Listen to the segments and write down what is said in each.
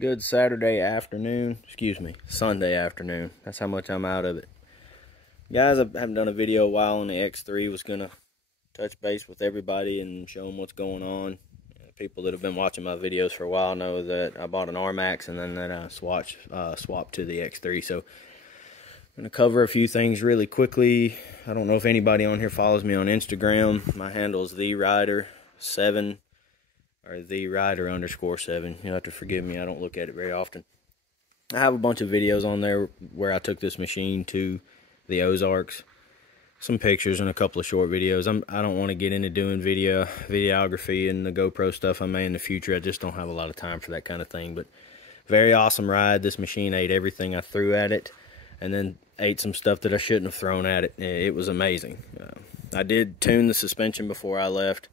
Good Saturday afternoon, Sunday afternoon. That's how much I'm out of it. Guys, I haven't done a video a while on the X3. Was going to touch base with everybody and show them what's going on. People that have been watching my videos for a while know that I bought an R-Max and then that I swapped to the X3. So I'm going to cover a few things really quickly. I don't know if anybody on here follows me on Instagram. My handle is TheRider7 or TheRider_7. You'll have to forgive me, I don't look at it very often. I have a bunch of videos on there where I took this machine to the Ozarks. Some pictures and a couple of short videos. I don't want to get into doing videography and the GoPro stuff I may in the future. I just don't have a lot of time for that kind of thing. But very awesome ride. This machine ate everything I threw at it, and then ate some stuff that I shouldn't have thrown at it. It was amazing. I did tune the suspension before I left.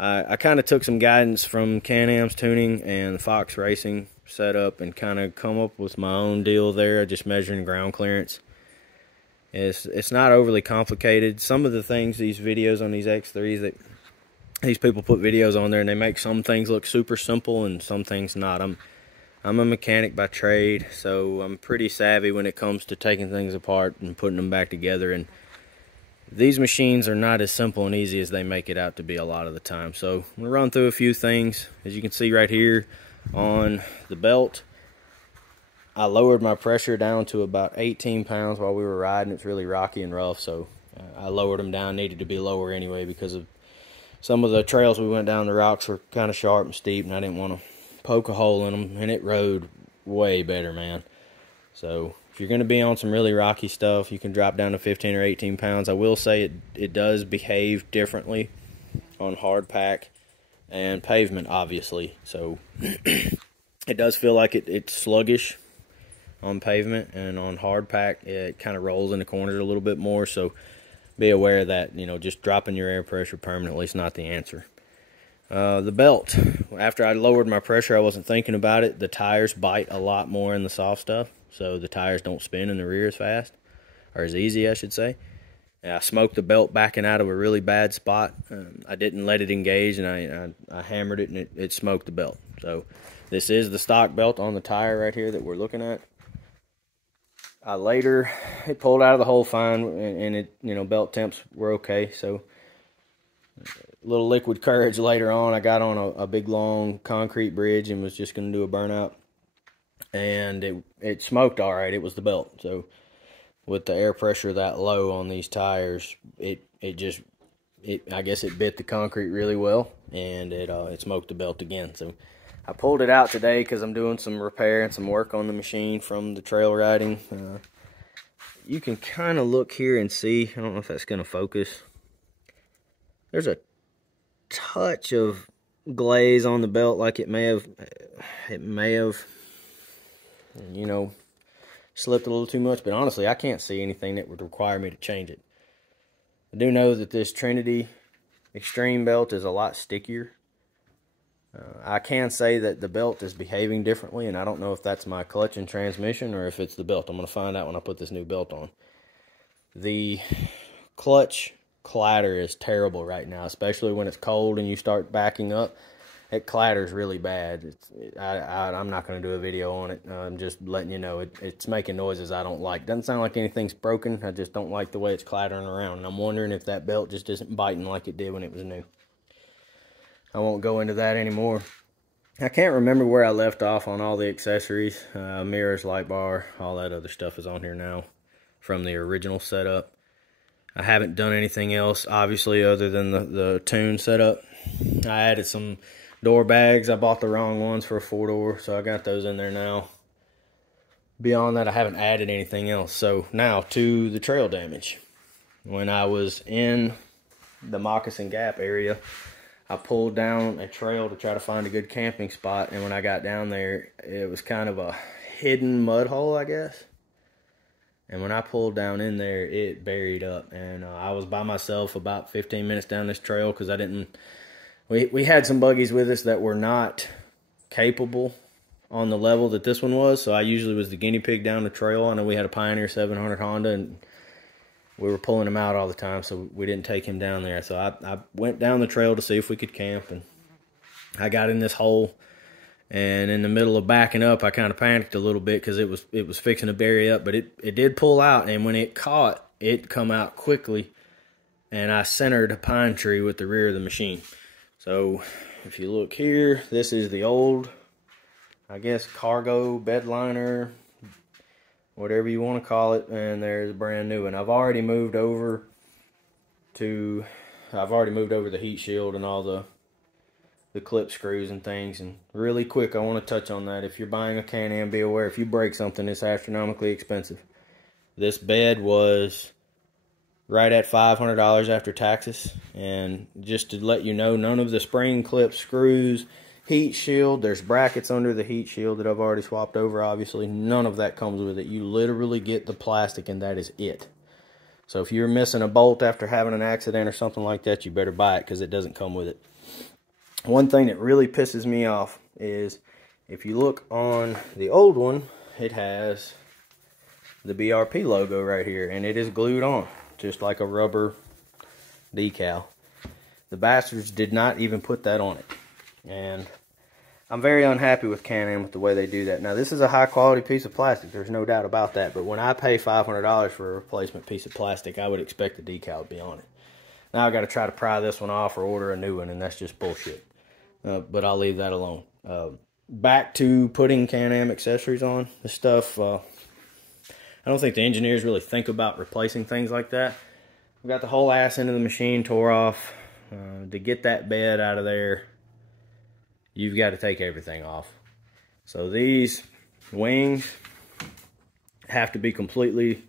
I kind of took some guidance from Can-Am's tuning and Fox Racing setup and kind of come up with my own deal there, just measuring ground clearance. It's not overly complicated. Some of the things, these videos on these X3s, that these people put videos on there and they make some things look super simple and some things not. I'm a mechanic by trade, so I'm pretty savvy when it comes to taking things apart and putting them back together. And these machines are not as simple and easy as they make it out to be a lot of the time. So I'm going to run through a few things. As you can see right here on the belt, I lowered my pressure down to about 18 pounds while we were riding. It's really rocky and rough, so I lowered them down. Needed to be lower anyway because of some of the trails we went down. The rocks were kind of sharp and steep, and I didn't want to poke a hole in them, and it rode way better, man. So if you're going to be on some really rocky stuff, you can drop down to 15 or 18 pounds. I will say it does behave differently on hard pack and pavement, obviously. So it does feel like it's sluggish on pavement, and on hard pack it kind of rolls in the corners a little bit more. So be aware of that. Just dropping your air pressure permanently is not the answer. The belt, after I lowered my pressure, I wasn't thinking about it. The tires bite a lot more in the soft stuff, so the tires don't spin in the rear as fast, or as easy, I should say. And I smoked the belt backing out of a really bad spot. I didn't let it engage, and I hammered it, and it smoked the belt. So this is the stock belt on the tire right here that we're looking at. It pulled out of the hole fine, and it, belt temps were okay. So a little liquid courage later on. I got on a big long concrete bridge and was just going to do a burnout, and it smoked all right. It was the belt. So with the air pressure that low on these tires, I guess it bit the concrete really well, and it smoked the belt again. So I pulled it out today because I'm doing some repair and some work on the machine from the trail riding. You can kind of look here and see. I don't know if that's going to focus. There's a touch of glaze on the belt, like it may have, slipped a little too much. But honestly, I can't see anything that would require me to change it. I do know that this Trinity Extreme belt is a lot stickier. I can say that the belt is behaving differently, and I don't know if that's my clutch and transmission or if it's the belt. I'm going to find out when I put this new belt on. The clutch clatter is terrible right now, especially when it's cold and you start backing up. It clatters really bad. I'm not going to do a video on it. I'm just letting you know it's making noises I don't like. Doesn't sound like anything's broken. I just don't like the way it's clattering around, and I'm wondering if that belt just isn't biting like it did when it was new. I won't go into that anymore. I can't remember where I left off on all the accessories. Mirrors, light bar, all that other stuff is on here now from the original setup. I haven't done anything else, obviously, other than the tune setup. I added some door bags. I bought the wrong ones for a 4-door, so I got those in there now. Beyond that, I haven't added anything else. So now to the trail damage. When I was in the Moccasin Gap area, I pulled down a trail to try to find a good camping spot, and when I got down there, it was kind of a hidden mud hole, I guess. And when I pulled down in there, it buried up, and I was by myself about 15 minutes down this trail because we had some buggies with us that were not capable on the level that this one was, so I usually was the guinea pig down the trail. I know we had a Pioneer 700 Honda, and we were pulling him out all the time, so we didn't take him down there. So I went down the trail to see if we could camp, and I got in this hole. And in the middle of backing up, I kind of panicked a little bit because it was fixing to bury up, but it did pull out, and when it caught, it come out quickly, and I centered a pine tree with the rear of the machine. So if you look here, this is the old, I guess, cargo bed liner, whatever you want to call it, and there's a brand new one. I've already moved over the heat shield and all the clip screws and things. And really quick, I want to touch on that. If you're buying a Can-Am, be aware, if you break something, it's astronomically expensive. This bed was right at $500 after taxes. And just to let you know, none of the spring clip screws, heat shield, there's brackets under the heat shield that I've already swapped over, obviously. None of that comes with it. You literally get the plastic, and that is it. So if you're missing a bolt after having an accident or something like that, you better buy it, because it doesn't come with it. One thing that really pisses me off is if you look on the old one, it has the BRP logo right here, and it is glued on just like a rubber decal. The bastards did not even put that on it, and I'm very unhappy with Can-Am with the way they do that. Now, this is a high quality piece of plastic, there's no doubt about that, but when I pay $500 for a replacement piece of plastic, I would expect the decal to be on it. Now I got to try to pry this one off or order a new one, and that's just bullshit. But I'll leave that alone. Back to putting Can-Am accessories on. This stuff, I don't think the engineers really think about replacing things like that. We got the whole ass end of the machine tore off. To get that bed out of there, you've got to take everything off. So these wings have to be completely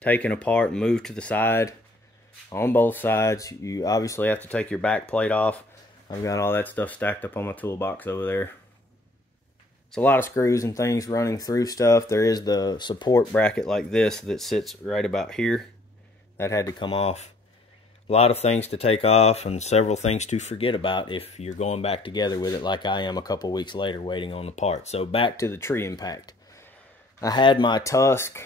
taken apart and moved to the side. On both sides, you obviously have to take your back plate off. I've got all that stuff stacked up on my toolbox over there. It's a lot of screws and things running through stuff. There is the support bracket like this that sits right about here. That had to come off. A lot of things to take off and several things to forget about if you're going back together with it like I am a couple weeks later waiting on the part. So back to the tree impact. I had my Tusk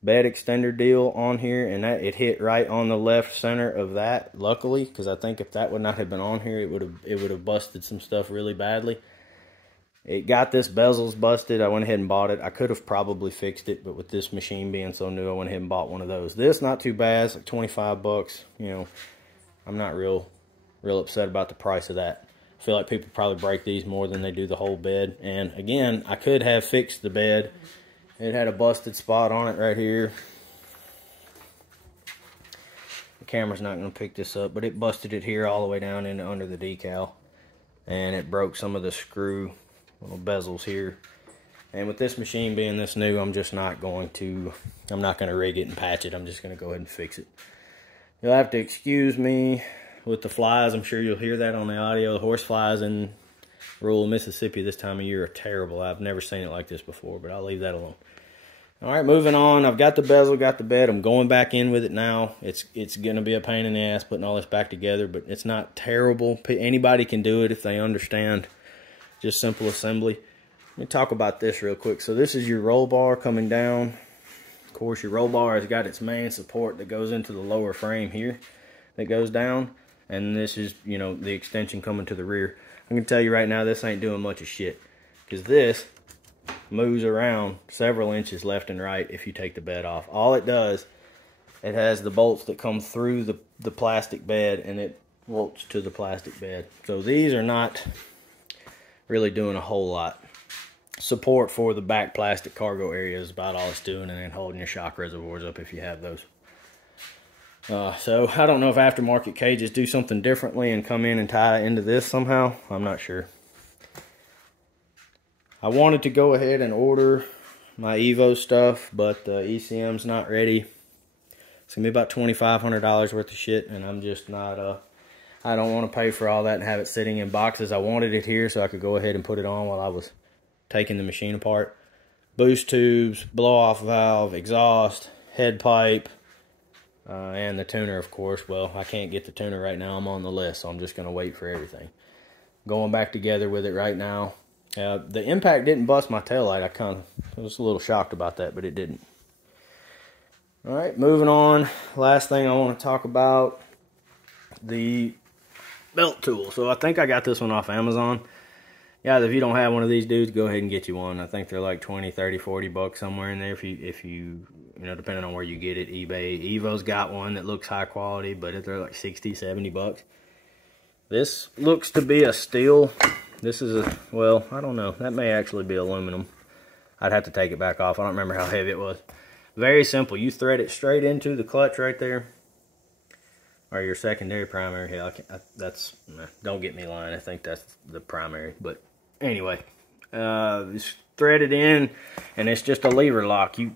bed extender deal on here, and it hit right on the left center of that, luckily, because I think if that would not have been on here, it would have busted some stuff really badly. It got this bezels busted. I went ahead and bought it. I could have probably fixed it, but with this machine being so new, I went ahead and bought one of those. This, not too bad. It's like 25 bucks. You know, I'm not real upset about the price of that. I feel like people probably break these more than they do the whole bed. And again, I could have fixed the bed. It had a busted spot on it right here. The camera's not going to pick this up, but it busted it here all the way down into under the decal. And it broke some of the screw little bezels here. And with this machine being this new, I'm not going to rig it and patch it. I'm just going to go ahead and fix it. You'll have to excuse me with the flies. I'm sure you'll hear that on the audio. The horse flies in rural Mississippi this time of year are terrible. I've never seen it like this before, but I'll leave that alone. All right, moving on. I've got the bezel, got the bed. I'm going back in with it now. It's going to be a pain in the ass putting all this back together, but it's not terrible. Anybody can do it if they understand just simple assembly. Let me talk about this real quick. So this is your roll bar coming down. Of course, your roll bar has got its main support that goes into the lower frame here that goes down. And this is, you know, the extension coming to the rear. I'm going to tell you right now, this ain't doing much of shit, because this moves around several inches left and right if you take the bed off. All it does, it has the bolts that come through the plastic bed, and it bolts to the plastic bed. So these are not really doing a whole lot. Support for the back plastic cargo area is about all it's doing, and then holding your shock reservoirs up if you have those. So I don't know if aftermarket cages do something differently and come in and tie into this somehow. I'm not sure. I wanted to go ahead and order my Evo stuff, but the ECM's not ready. It's going to be about $2,500 worth of shit, and I'm just not, I don't want to pay for all that and have it sitting in boxes. I wanted it here so I could go ahead and put it on while I was taking the machine apart. Boost tubes, blow-off valve, exhaust, head pipe, and the tuner, of course. Well, I can't get the tuner right now. I'm on the list, so I'm just going to wait for everything. Going back together with it right now. The impact didn't bust my taillight. I was a little shocked about that, but it didn't. Alright, moving on. Last thing I want to talk about, the belt tool. So I think I got this one off Amazon. Yeah, if you don't have one of these dudes, go ahead and get you one. I think they're like 20, 30, 40 bucks somewhere in there if you know, depending on where you get it. eBay. Evo's got one that looks high quality, but they're like 60, 70 bucks. This looks to be a steel. This is a, well, I don't know. That may actually be aluminum. I'd have to take it back off. I don't remember how heavy it was. Very simple. You thread it straight into the clutch right there. Or your secondary, primary. Hell, don't get me lying. I think that's the primary. But anyway, just thread it in, and it's just a lever lock. You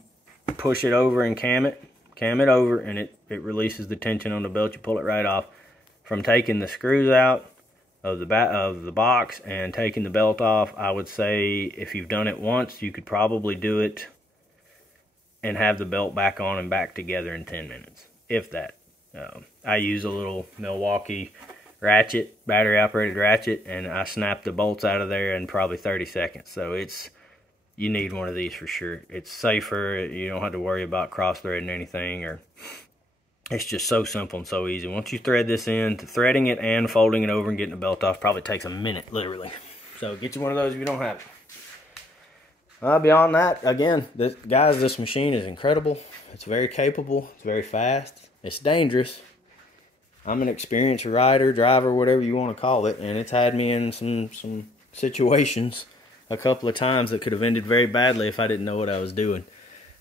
push it over and cam it over, and it releases the tension on the belt. You pull it right off. From taking the screws out of the box and taking the belt off, I would say if you've done it once, you could probably do it and have the belt back on and back together in 10 minutes, if that. I use a little Milwaukee ratchet, battery operated ratchet, and I snap the bolts out of there in probably 30 seconds. So you need one of these for sure. It's safer. You don't have to worry about cross threading anything, or it's just so simple and so easy. Once you thread this in, threading it and folding it over and getting the belt off probably takes a minute, literally. So get you one of those if you don't have it. Beyond that, again, guys, this machine is incredible. It's very capable. It's very fast. It's dangerous. I'm an experienced rider, driver, whatever you want to call it, and it's had me in some situations a couple of times that could have ended very badly if I didn't know what I was doing.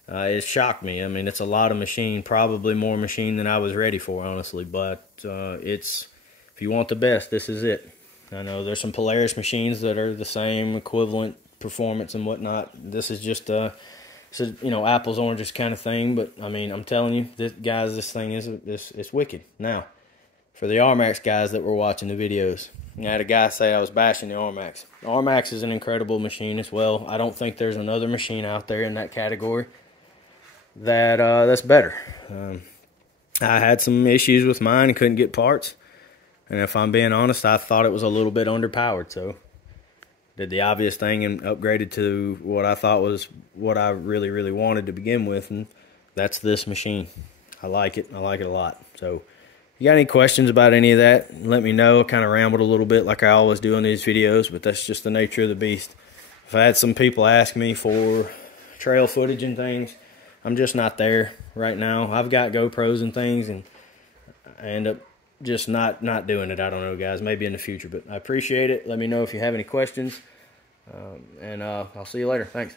It shocked me. I mean, it's a lot of machine, probably more machine than I was ready for, honestly, but if you want the best, this is it. I know there's some Polaris machines that are the same, equivalent performance and whatnot. This is just apples oranges kind of thing. But I mean, I'm telling you, this thing is it's wicked. Now, for the RMAX guys that were watching the videos, I had a guy say I was bashing the RMAX. The RMAX is an incredible machine as well. I don't think there's another machine out there in that category that's better. I had some issues with mine and couldn't get parts. And if I'm being honest, I thought it was a little bit underpowered, so did the obvious thing and upgraded to what I thought was what I really, really wanted to begin with, and that's this machine. I like it. I like it a lot. So if you got any questions about any of that, let me know. I kind of rambled a little bit like I always do in these videos, but that's just the nature of the beast. If I had some people ask me for trail footage and things, I'm just not there right now. I've got GoPros and things, and I end up just not doing it. I don't know, guys. Maybe in the future, but I appreciate it. Let me know if you have any questions, and I'll see you later. Thanks.